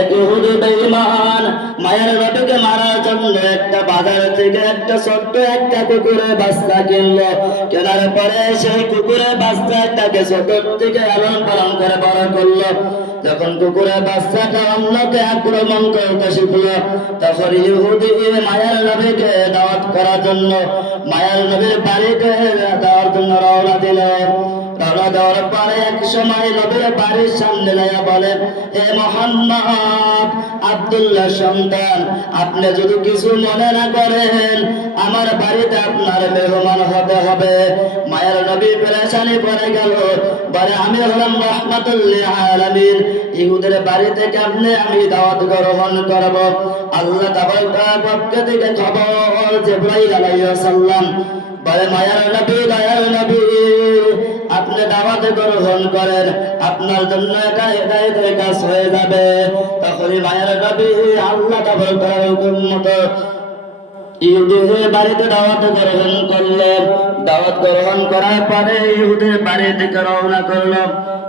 এক ইহুদি বেঈমান মায়ের নবীকে মারার জন্য একটা বাজার থেকে একটা ছোট্ট একটা কুকুরের বাচ্চা কিনলো। কেনার পরে সেই কুকুরের বাচ্চাটাকে ছোট থেকে লালন পালন করে বড় করলো। যখন কুকুরের বাচ্চাটা অন্যকে আক্রমণ করতে শিখলো, তখন ইহুদি মায়ের নবীকে দাওয়াত করার জন্য মায়ের নবীর বাড়িতে দেওয়ার জন্য রওনা দিল। রওনা দেওয়ার পরে এক সময় নবীর বাড়ির সামনে লাইয়া বলেন, হে মুহাম্মদ, আব্দুল্লাহ সন্তান, আপনি যদি কিছু মনে না করেন, আমার বাড়িতে আপনার মেহমান হতে হবে। মায়ের নবী পেরেশানি পড়ে গেল, বলে আমি হলাম রাহমাতুল লিল আলামিন, ইহুদের বাড়িতে কেমনে আমি দাওয়াত গ্রহণ করব? আল্লাহ তাআলার পক্ষ থেকে খবর জিবরাইল আলাইহিস সালাম বলে, মায়ের নবী, দয়ার নবী, আপনি দাওয়াত গ্রহণ করেন, আপনার জন্য এটা হেদায়েতের কাজ হয়ে যাবে। তখনই মায়ের নবী আল্লাহ তাআলার হুকুম মতো ইহুদিদের বাড়িতে দাওয়াত গ্রহণ করলেন। দাওয়াত গ্রহণ করার পরে ইহুদির বাড়ি থেকে রওনা করলো।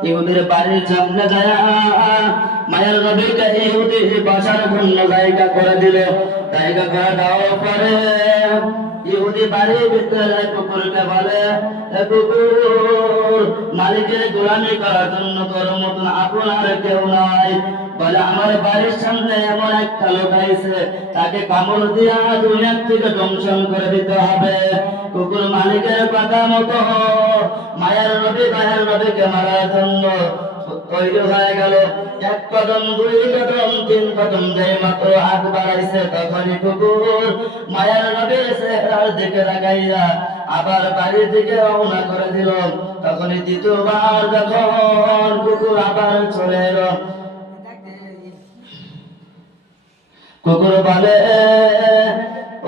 ইহুদির বাড়ির সামনে যায় মায়ের নবীকে ইহুদি বাসার জন্য জায়গা করে দিল। জায়গা করে দেওয়ার পরে ইহুদি বাড়ির ভিতরে কুকুরকে বলে, কুকুর, মালিকের গোলামি করার জন্য তোর মতন আপনার কেউ নাই। বলে, আমার বাড়ির সামনে এমন একটা লোক আইছে, তাকে কামড় দিয়া দুনিয়ার থেকে ধ্বংসন করে দিতে হবে। কুকুর মালিকের কথা মতো মায়ের নবী দয়ার নবীকে মারার জন্য তৈরি হয়ে গেল। এক কদম, দুই কদম, তিন কদম যেই মাত্র হাত বাড়াইছে, তখনই কুকুর মায়ের নবীর চেহারার দিকে লাগাইয়া আবার বাড়ির দিকে রওনা করে দিল। তখনই দ্বিতীয়বার যখন কুকুর আবার চলে এলো, কুকুর বলে,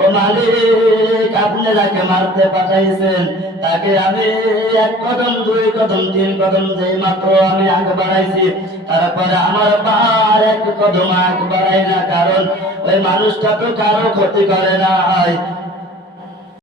ও মালিক, আপনি যাকে মারতে পাঠাইছেন তাকে আমি এক কদম, দুই কদম, তিন কদম যেই মাত্র আমি আগে বাড়াইছি, তারপরে আমার বার এক কদম আগে বাড়াই না, কারণ ওই মানুষটা তো কারো ক্ষতি করে নাই।